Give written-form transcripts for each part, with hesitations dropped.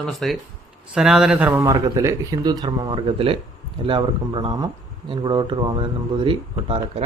നമസ്തേ. സനാതന ധർമ്മമാർഗത്തിലെ ഹിന്ദു ധർമ്മമാർഗത്തിലെ എല്ലാവർക്കും പ്രണാമം. ഞാൻ ഡോക്ടർ വാമനൻ നമ്പൂതിരി, കൊട്ടാരക്കര.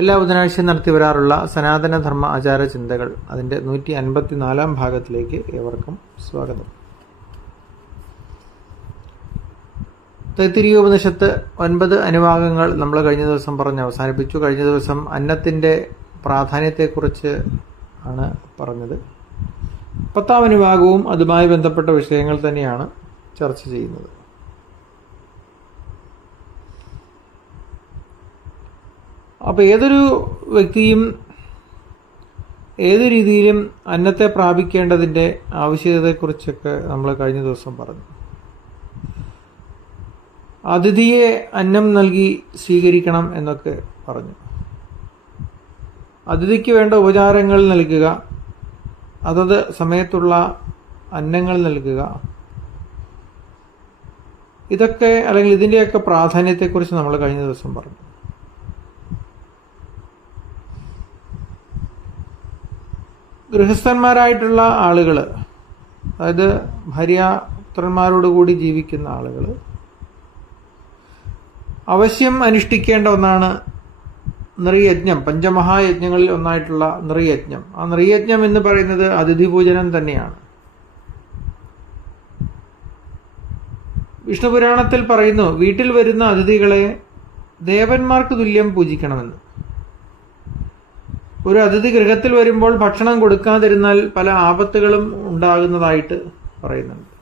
എല്ലാ ബുധനാഴ്ചയും നടത്തി വരാറുള്ള സനാതന ധർമ്മ ആചാര ചിന്തകൾ അതിൻ്റെ 154 ഭാഗത്തിലേക്ക് ഏവർക്കും സ്വാഗതം. തൈത്തിരീയോപനിഷത്ത് 9 അനുഭാഗങ്ങൾ നമ്മൾ കഴിഞ്ഞ ദിവസം പറഞ്ഞ് അവസാനിപ്പിച്ചു. കഴിഞ്ഞ ദിവസം അന്നത്തിൻ്റെ പ്രാധാന്യത്തെക്കുറിച്ച് ആണ് പറഞ്ഞത്. 10ാം അനുഭാഗവും അതുമായി ബന്ധപ്പെട്ട വിഷയങ്ങൾ തന്നെയാണ് ചർച്ച ചെയ്യുന്നത്. അപ്പോൾ ഏതൊരു വ്യക്തിയും ഏത് രീതിയിലും അന്നത്തെ പ്രാപിക്കേണ്ടതിൻ്റെ ആവശ്യകതയെക്കുറിച്ചൊക്കെ നമ്മൾ കഴിഞ്ഞ ദിവസം പറഞ്ഞു. അതിഥിയെ അന്നം നൽകി സ്വീകരിക്കണം എന്നൊക്കെ പറഞ്ഞു. അതിഥിക്ക് വേണ്ട ഉപചാരങ്ങൾ നൽകുക, അതത് സമയത്തുള്ള അന്നങ്ങൾ നൽകുക, ഇതൊക്കെ അല്ലെങ്കിൽ ഇതിൻ്റെയൊക്കെ പ്രാധാന്യത്തെക്കുറിച്ച് നമ്മൾ കഴിഞ്ഞ ദിവസം പറഞ്ഞു. ഗൃഹസ്ഥന്മാരായിട്ടുള്ള ആളുകൾ, അതായത് ഭാര്യാപുത്രന്മാരോടുകൂടി ജീവിക്കുന്ന ആളുകൾ അവശ്യം അനുഷ്ഠിക്കേണ്ട ഒന്നാണ് നൃയജ്ഞം. പഞ്ചമഹായജ്ഞങ്ങളിൽ ഒന്നായിട്ടുള്ള നൃയജ്ഞം. ആ നൃയജ്ഞം എന്ന് പറയുന്നത് അതിഥി പൂജനം തന്നെയാണ്. വിഷ്ണു പുരാണത്തിൽ പറയുന്നു, വീട്ടിൽ വരുന്ന അതിഥികളെ ദേവന്മാർക്ക് തുല്യം പൂജിക്കണമെന്ന്. ഒരു അതിഥി ഗൃഹത്തിൽ വരുമ്പോൾ ഭക്ഷണം കൊടുക്കാതിരുന്നാൽ പല ആപത്തുകളും ഉണ്ടാകുന്നതായിട്ട് പറയുന്നുണ്ട്.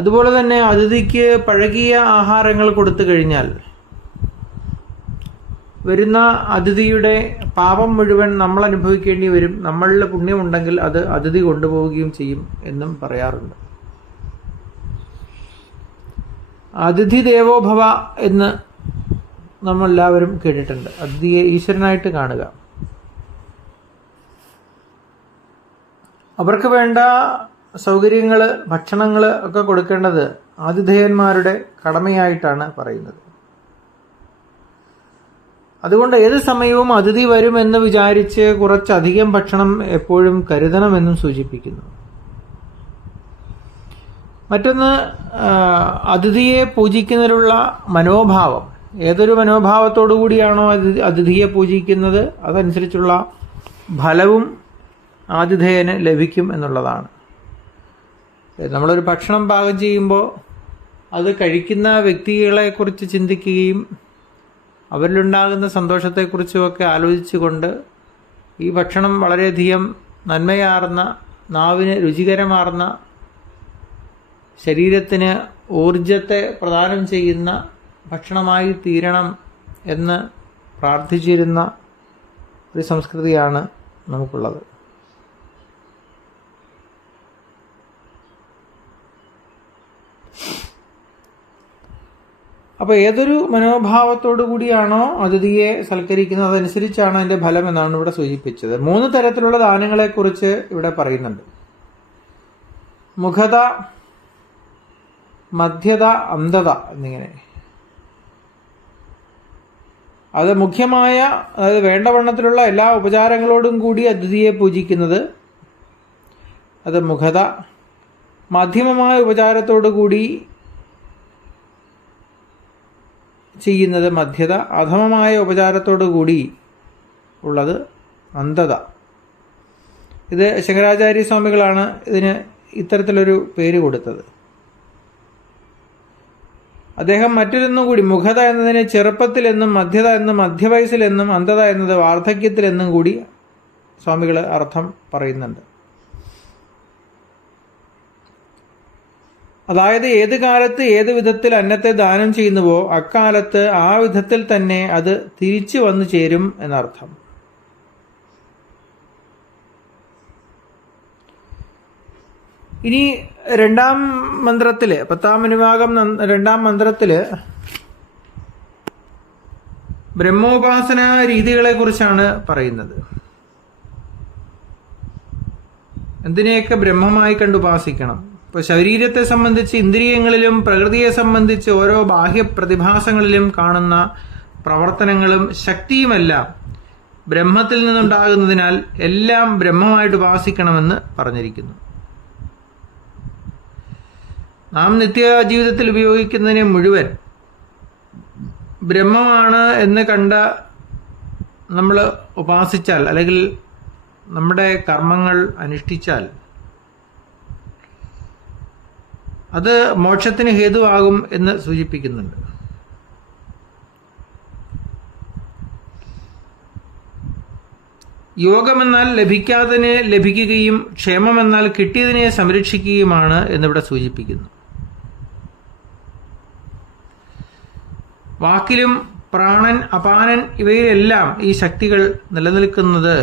അതുപോലെ തന്നെ അതിഥിക്ക് പഴകിയ ആഹാരങ്ങൾ കൊടുത്തു കഴിഞ്ഞാൽ വരുന്ന അതിഥിയുടെ പാപം മുഴുവൻ നമ്മൾ അനുഭവിക്കേണ്ടി വരും. നമ്മളിൽ പുണ്യമുണ്ടെങ്കിൽ അത് അതിഥി കൊണ്ടുപോവുകയും ചെയ്യും എന്നും പറയാറുണ്ട്. അതിഥി ദേവോഭവ എന്ന് നമ്മളെല്ലാവരും കേട്ടിട്ടുണ്ട്. അതിഥിയെ ഈശ്വരനായിട്ട് കാണുക. അവർക്ക് വേണ്ട സൗകര്യങ്ങൾ, ഭക്ഷണങ്ങൾ ഒക്കെ കൊടുക്കേണ്ടത് ആതിഥേയന്മാരുടെ കടമയായിട്ടാണ് പറയുന്നത്. അതുകൊണ്ട് ഏത് സമയവും അതിഥി വരുമെന്ന് വിചാരിച്ച് കുറച്ചധികം ഭക്ഷണം എപ്പോഴും കരുതണമെന്നും സൂചിപ്പിക്കുന്നു. മറ്റൊന്ന്, അതിഥിയെ പൂജിക്കുന്നതിലുള്ള മനോഭാവം. ഏതൊരു മനോഭാവത്തോടു കൂടിയാണോ അതിഥിയെ പൂജിക്കുന്നത് അതനുസരിച്ചുള്ള ഫലവും ആതിഥേയന് ലഭിക്കും എന്നുള്ളതാണ്. നമ്മളൊരു ഭക്ഷണം പാകം ചെയ്യുമ്പോൾ അത് കഴിക്കുന്ന വ്യക്തികളെക്കുറിച്ച് ചിന്തിക്കുകയും അവരിലുണ്ടാകുന്ന സന്തോഷത്തെക്കുറിച്ചുമൊക്കെ ആലോചിച്ചുകൊണ്ട് ഈ ഭക്ഷണം വളരെയധികം നന്മയാർന്ന, നാവിന് രുചികരമാർന്ന, ശരീരത്തിന് ഊർജത്തെ പ്രദാനം ചെയ്യുന്ന ഭക്ഷണമായി തീരണം എന്ന് പ്രാർത്ഥിച്ചിരുന്ന ഒരു സംസ്കൃതിയാണ് നമുക്കുള്ളത്. അപ്പോൾ ഏതൊരു മനോഭാവത്തോടു കൂടിയാണോ അതിഥിയെ സൽക്കരിക്കുന്നത് അതനുസരിച്ചാണ് അതിൻ്റെ ഫലം എന്നാണ് ഇവിടെ സൂചിപ്പിച്ചത്. 3 തരത്തിലുള്ള ദാനങ്ങളെക്കുറിച്ച് ഇവിടെ പറയുന്നുണ്ട്. മുഖത, മധ്യത, അന്ധത എന്നിങ്ങനെ. അത് മുഖ്യമായ, അതായത് വേണ്ടവണ്ണത്തിലുള്ള എല്ലാ ഉപചാരങ്ങളോടും കൂടി അതിഥിയെ പൂജിക്കുന്നത് അത് മുഖത. മധ്യമമായ ഉപചാരത്തോടു കൂടി ചെയ്യുന്നത് മധ്യത. അധമമായ ഉപചാരത്തോടു കൂടി ഉള്ളത് അന്ധത. ഇത് ശങ്കരാചാര്യ സ്വാമികളാണ് ഇതിന് ഇത്തരത്തിലൊരു പേര് കൊടുത്തത്. അദ്ദേഹം മറ്റൊരെന്നും കൂടി മുഖത എന്നതിന് ചെറുപ്പത്തിലെന്നും, മധ്യത എന്നും മധ്യവയസ്സിലെന്നും, അന്ധത എന്നത് വാർദ്ധക്യത്തിലെന്നും കൂടി സ്വാമികൾ അർത്ഥം പറയുന്നുണ്ട്. അതായത് ഏത് കാലത്ത് ഏത് വിധത്തിൽ അന്നത്തെ ദാനം ചെയ്യുന്നുവോ അക്കാലത്ത് ആ വിധത്തിൽ തന്നെ അത് തിരിച്ചു വന്നു ചേരും എന്നർത്ഥം. ഇനി 2ാം മന്ത്രത്തില്, 10ാം അനുഭാഗം 2ാം മന്ത്രത്തില് ബ്രഹ്മോപാസന രീതികളെ കുറിച്ചാണ് പറയുന്നത്. എന്തിനെയൊക്കെ ബ്രഹ്മമായി കണ്ടുപാസിക്കണം. ഇപ്പോൾ ശരീരത്തെ സംബന്ധിച്ച് ഇന്ദ്രിയങ്ങളിലും പ്രകൃതിയെ സംബന്ധിച്ച് ഓരോ ബാഹ്യ പ്രതിഭാസങ്ങളിലും കാണുന്ന പ്രവർത്തനങ്ങളും ശക്തിയുമെല്ലാം ബ്രഹ്മത്തിൽ നിന്നുണ്ടാകുന്നതിനാൽ എല്ലാം ബ്രഹ്മമായിട്ട് ഉപാസിക്കണമെന്ന് പറഞ്ഞിരിക്കുന്നു. നാം നിത്യജീവിതത്തിൽ ഉപയോഗിക്കുന്നതിനെ മുഴുവൻ ബ്രഹ്മമാണ് എന്ന് കണ്ട നമ്മൾ ഉപാസിച്ചാൽ, അല്ലെങ്കിൽ നമ്മുടെ കർമ്മങ്ങൾ അനുഷ്ഠിച്ചാൽ, അത് മോക്ഷത്തിന് ഹേതുവാകും എന്ന് സൂചിപ്പിക്കുന്നുണ്ട്. യോഗമെന്നാൽ ലഭിക്കാത്തതിനെ ലഭിക്കുകയും ക്ഷേമമെന്നാൽ കിട്ടിയതിനെ സംരക്ഷിക്കുകയുമാണ് എന്നിവിടെ സൂചിപ്പിക്കുന്നു. വാക്കിലും പ്രാണൻ, അപാനൻ ഇവയിലെല്ലാം ഈ ശക്തികൾ നിലനിൽക്കുന്നത്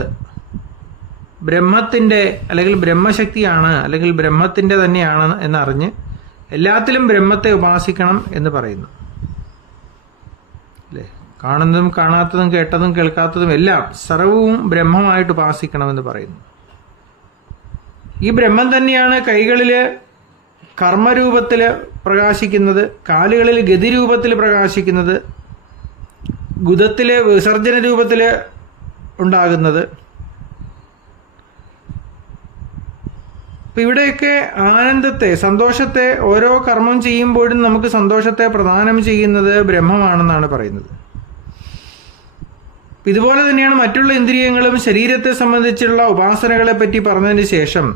ബ്രഹ്മത്തിൻ്റെ അല്ലെങ്കിൽ ബ്രഹ്മശക്തിയാണ്, അല്ലെങ്കിൽ ബ്രഹ്മത്തിൻ്റെ തന്നെയാണ് എന്നറിഞ്ഞ് എല്ലാത്തിലും ബ്രഹ്മത്തെ ഉപാസിക്കണം എന്ന് പറയുന്നു. അല്ലേ? കാണുന്നതും കാണാത്തതും കേട്ടതും കേൾക്കാത്തതും എല്ലാം സർവവും ബ്രഹ്മമായിട്ട് ഉപാസിക്കണമെന്ന് പറയുന്നു. ഈ ബ്രഹ്മം തന്നെയാണ് കൈകളിൽ കർമ്മരൂപത്തിൽ പ്രകാശിക്കുന്നത്, കാലുകളിൽ ഗതിരൂപത്തിൽ പ്രകാശിക്കുന്നത്, ഗുദത്തിൽ വിസർജന രൂപത്തിൽ ഉണ്ടാകുന്നത്. അപ്പം ഇവിടെയൊക്കെ ആനന്ദത്തെ, സന്തോഷത്തെ, ഓരോ കർമ്മം ചെയ്യുമ്പോഴും നമുക്ക് സന്തോഷത്തെ പ്രദാനം ചെയ്യുന്നത് ബ്രഹ്മമാണെന്നാണ് പറയുന്നത്. ഇതുപോലെ തന്നെയാണ് മറ്റുള്ള ഇന്ദ്രിയങ്ങളും ശരീരത്തെ സംബന്ധിച്ചുള്ള ഉപാസനകളെ പറ്റി പറഞ്ഞതിന് ശേഷം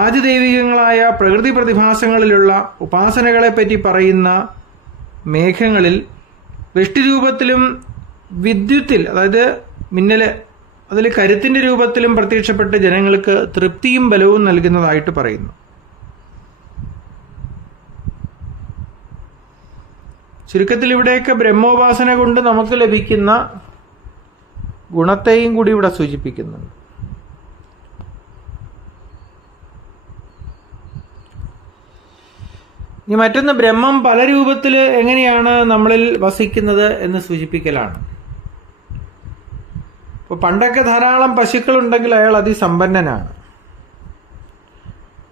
ആദിദൈവികങ്ങളായ പ്രകൃതി പ്രതിഭാസങ്ങളിലുള്ള ഉപാസനകളെ പറ്റി പറയുന്ന മേഘങ്ങളിൽ വെഷ്ടിരൂപത്തിലും വിദ്യുത്തിൽ, അതായത് മിന്നല്, അതിൽ കരുത്തിൻ്റെ രൂപത്തിലും പ്രത്യക്ഷപ്പെട്ട് ജനങ്ങൾക്ക് തൃപ്തിയും ബലവും നൽകുന്നതായിട്ട് പറയുന്നു. ചുരുക്കത്തിൽ ഇവിടെയൊക്കെ ബ്രഹ്മോപാസന കൊണ്ട് നമുക്ക് ലഭിക്കുന്ന ഗുണത്തെയും കൂടി ഇവിടെ സൂചിപ്പിക്കുന്നുണ്ട്. ഇനി മറ്റൊന്ന്, ബ്രഹ്മം പല രൂപത്തിൽ എങ്ങനെയാണ് നമ്മളിൽ വസിക്കുന്നത് എന്ന് സൂചിപ്പിക്കലാണ്. ഇപ്പോൾ പണ്ടൊക്കെ ധാരാളം പശുക്കളുണ്ടെങ്കിൽ അയാൾ അതിസമ്പന്നനാണ്.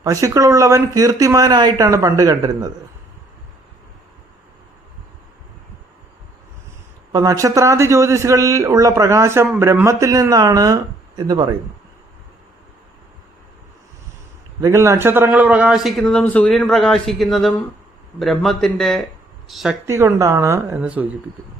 പശുക്കളുള്ളവൻ കീർത്തിമാനായിട്ടാണ് പണ്ട് കണ്ടിരുന്നത്. അപ്പോൾ നക്ഷത്രാദി ജ്യോതിഷുകളിൽ ഉള്ള പ്രകാശം ബ്രഹ്മത്തിൽ നിന്നാണ് എന്ന് പറയുന്നു. അല്ലെങ്കിൽ നക്ഷത്രങ്ങൾ പ്രകാശിക്കുന്നതും സൂര്യൻ പ്രകാശിക്കുന്നതും ബ്രഹ്മത്തിൻ്റെ ശക്തി കൊണ്ടാണ് എന്ന് സൂചിപ്പിക്കുന്നു.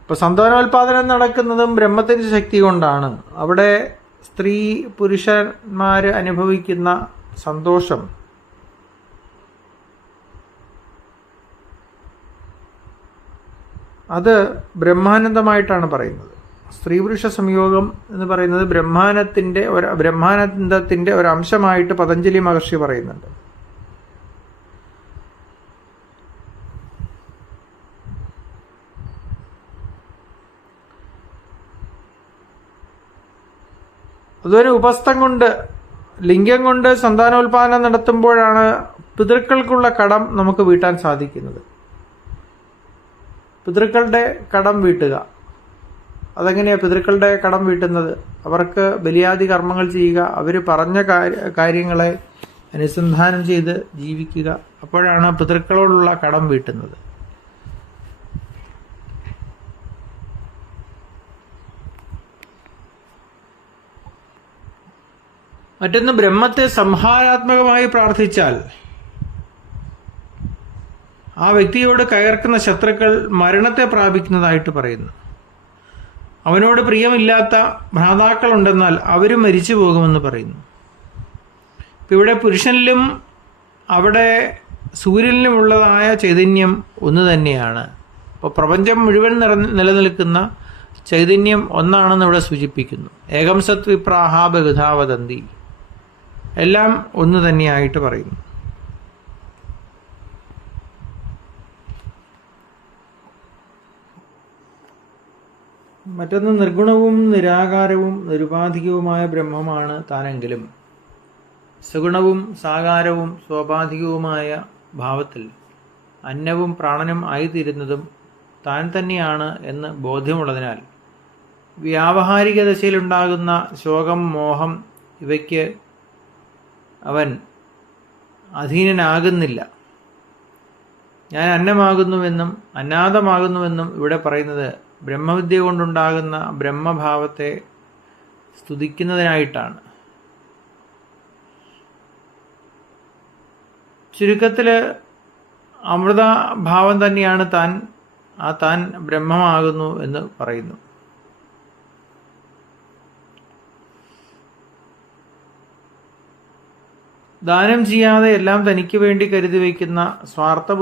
ഇപ്പോൾ സന്താനോൽപാദനം നടക്കുന്നതും ബ്രഹ്മത്തിൻ്റെ ശക്തി കൊണ്ടാണ്. അവിടെ സ്ത്രീ പുരുഷന്മാർ അനുഭവിക്കുന്ന സന്തോഷം അത് ബ്രഹ്മാനന്ദമായിട്ടാണ് പറയുന്നത്. സ്ത്രീ പുരുഷ സംയോഗം എന്ന് പറയുന്നത് ബ്രഹ്മാനന്ദത്തിൻ്റെ ഒരു അംശമായിട്ട് പതഞ്ജലി മഹർഷി പറയുന്നുണ്ട്. അതുപോലെ ഉപസ്ഥം കൊണ്ട്, ലിംഗം കൊണ്ട് സന്താനോൽപാദനം നടത്തുമ്പോഴാണ് പിതൃക്കൾക്കുള്ള കടം നമുക്ക് വീട്ടാൻ സാധിക്കുന്നത്. പിതൃക്കളുടെ കടം വീട്ടുക, അതെങ്ങനെയാണ് പിതൃക്കളുടെ കടം വീട്ടുന്നത്? അവർക്ക് ബലിയാദി കർമ്മങ്ങൾ ചെയ്യുക, അവർ പറഞ്ഞ കാര്യങ്ങളെ അനുസന്ധാനം ചെയ്ത് ജീവിക്കുക. അപ്പോഴാണ് പിതൃക്കളോടുള്ള കടം വീട്ടുന്നത്. മറ്റൊന്ന്, ബ്രഹ്മത്തെ സംഹാരാത്മകമായി പ്രാർത്ഥിച്ചാൽ ആ വ്യക്തിയോട് കയർക്കുന്ന ശത്രുക്കൾ മരണത്തെ പ്രാപിക്കുന്നതായിട്ട് പറയുന്നു. അവനോട് പ്രിയമില്ലാത്ത ഭ്രാതാക്കളുണ്ടെന്നാൽ അവരും മരിച്ചു പോകുമെന്ന് പറയുന്നു. ഇപ്പം ഇവിടെ പുരുഷനിലും അവിടെ സൂര്യനിലുമുള്ളതായ ചൈതന്യം ഒന്ന് തന്നെയാണ്. അപ്പോൾ പ്രപഞ്ചം മുഴുവൻ നിലനിൽക്കുന്ന ചൈതന്യം ഒന്നാണെന്ന് ഇവിടെ സൂചിപ്പിക്കുന്നു. ഏകം സത് വിപ്രാഹ ബഹുധാ വദന്തി, എല്ലാം ഒന്ന് തന്നെയായിട്ട് പറയുന്നു. മറ്റൊന്ന്, നിർഗുണവും നിരാകാരവും നിരുപാധികവുമായ ബ്രഹ്മമാണ് താനെങ്കിലും സഗുണവും സാകാരവും സ്വാഭാവികവുമായ ഭാവത്തിൽ അന്നവും പ്രാണനും ആയിത്തീരുന്നതും താൻ തന്നെയാണ് എന്ന് ബോധ്യമുള്ളതിനാൽ വ്യാവഹാരിക ദശയിലുണ്ടാകുന്ന ശോകം, മോഹം ഇവയ്ക്ക് അവൻ അധീനനാകുന്നില്ല. ഞാൻ അന്നമാകുന്നുവെന്നും അന്നാദമാകുന്നുവെന്നും ഇവിടെ പറയുന്നത് ബ്രഹ്മവിദ്യ കൊണ്ടുണ്ടാകുന്ന ബ്രഹ്മഭാവത്തെ സ്തുതിക്കുന്നതിനായിട്ടാണ്. ചുരുക്കത്തിൽ അമൃതഭാവം തന്നെയാണ് താൻ. ആ താൻ ബ്രഹ്മമാകുന്നു എന്ന് പറയുന്നു. ദാനം ചെയ്യാതെ എല്ലാം തനിക്ക് വേണ്ടി കരുതി വയ്ക്കുന്ന സ്വാർത്ഥ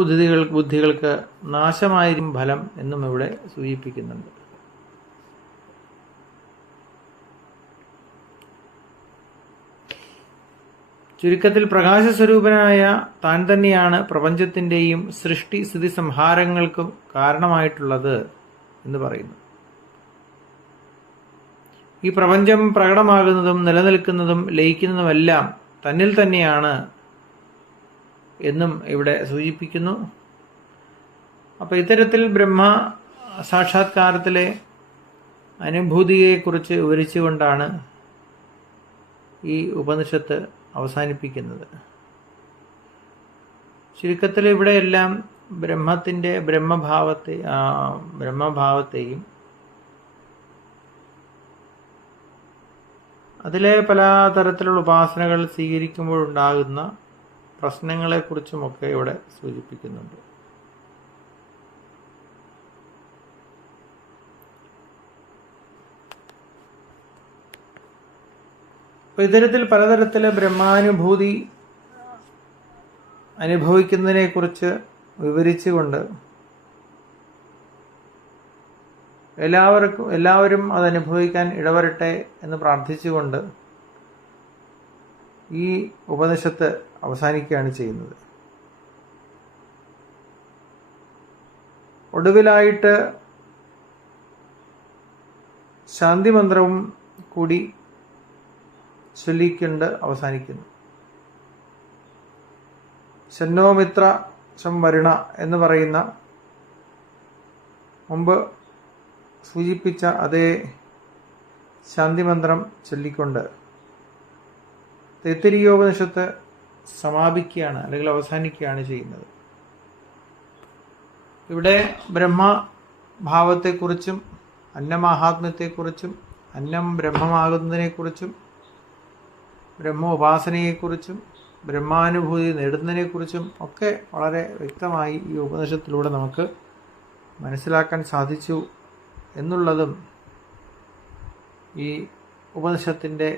ബുദ്ധികൾക്ക് നാശമായിരിക്കും ഫലം എന്നും ഇവിടെ സൂചിപ്പിക്കുന്നുണ്ട്. ചുരുക്കത്തിൽ പ്രകാശസ്വരൂപനായ താൻ തന്നെയാണ് പ്രപഞ്ചത്തിൻ്റെയും സൃഷ്ടി സ്ഥിതി സംഹാരങ്ങൾക്കും കാരണമായിട്ടുള്ളത് എന്ന് പറയുന്നു. ഈ പ്രപഞ്ചം പ്രകടമാകുന്നതും നിലനിൽക്കുന്നതും ലയിക്കുന്നതുമെല്ലാം തന്നിൽ തന്നെയാണ് എന്നും ഇവിടെ സൂചിപ്പിക്കുന്നു. അപ്പോൾ ഇത്തരത്തിൽ ബ്രഹ്മ സാക്ഷാത്കാരത്തിലെ അനുഭൂതിയെക്കുറിച്ച് വിവരിച്ചുകൊണ്ടാണ് ഈ ഉപനിഷത്ത് അവസാനിപ്പിക്കുന്നത്. ചുരുക്കത്തിൽ ഇവിടെയെല്ലാം ബ്രഹ്മത്തിൻ്റെ ബ്രഹ്മഭാവത്തെയും അതിലെ പല തരത്തിലുള്ള ഉപാസനകൾ സ്വീകരിക്കുമ്പോഴുണ്ടാകുന്ന പ്രശ്നങ്ങളെക്കുറിച്ചുമൊക്കെ ഇവിടെ സൂചിപ്പിക്കുന്നുണ്ട്. അപ്പോൾ ഇത്തരത്തിൽ പലതരത്തിലെ ബ്രഹ്മാനുഭൂതി അനുഭവിക്കുന്നതിനെക്കുറിച്ച് വിവരിച്ചുകൊണ്ട് എല്ലാവരും അതനുഭവിക്കാൻ ഇടവരട്ടെ എന്ന് പ്രാർത്ഥിച്ചുകൊണ്ട് ഈ ഉപനിഷത്ത് അവസാനിക്കുകയാണ് ചെയ്യുന്നത്. ഒടുവിലായിട്ട് ശാന്തി മന്ത്രവും കൂടി ചൊല്ലിക്കൊണ്ട് അവസാനിക്കുന്നു. ശന്നോ മിത്ര സംവരുണ എന്ന് പറയുന്ന മുമ്പ് സൂചിപ്പിച്ച അതേ ശാന്തിമന്ത്രം ചൊല്ലിക്കൊണ്ട് തൈത്തിരീയോപനിഷത്ത് സമാപിക്കുകയാണ് അല്ലെങ്കിൽ അവസാനിക്കുകയാണ് ചെയ്യുന്നത്. ഇവിടെ ബ്രഹ്മഭാവത്തെക്കുറിച്ചും അന്നമാഹാത്മ്യത്തെക്കുറിച്ചും അന്നം ബ്രഹ്മമാകുന്നതിനെക്കുറിച്ചും ബ്രഹ്മോപാസനയെക്കുറിച്ചും ബ്രഹ്മാനുഭൂതി നേടുന്നതിനെക്കുറിച്ചും ഒക്കെ വളരെ വ്യക്തമായി ഈ ഉപനിഷത്തിലൂടെ നമുക്ക് മനസ്സിലാക്കാൻ സാധിച്ചു എന്നുള്ളതും ഈ ഉപനിഷത്തിൻ്റെ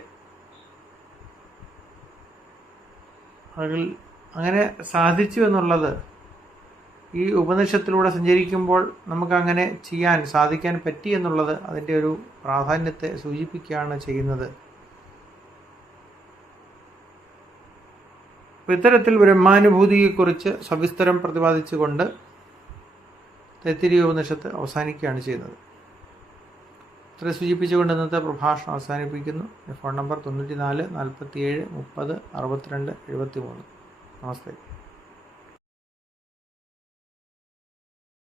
അങ്ങനെ സാധിച്ചു എന്നുള്ളത് ഈ ഉപനിഷത്തിലൂടെ സഞ്ചരിക്കുമ്പോൾ നമുക്കങ്ങനെ സാധിക്കാൻ പറ്റി എന്നുള്ളത് അതിൻ്റെ ഒരു പ്രാധാന്യത്തെ സൂചിപ്പിക്കുകയാണ് ചെയ്യുന്നത്. ഇത്തരത്തിൽ ബ്രഹ്മാനുഭൂതിയെക്കുറിച്ച് സവിസ്തരം പ്രതിപാദിച്ചുകൊണ്ട് തൈത്തിരീയോപനിഷത്ത് അവസാനിക്കുകയാണ് ചെയ്യുന്നത്. ഇത്ര സൂചിപ്പിച്ചുകൊണ്ട് ഇന്നത്തെ പ്രഭാഷണം അവസാനിപ്പിക്കുന്നു. Phone number 94 47 30 62 73. നമസ്തേ.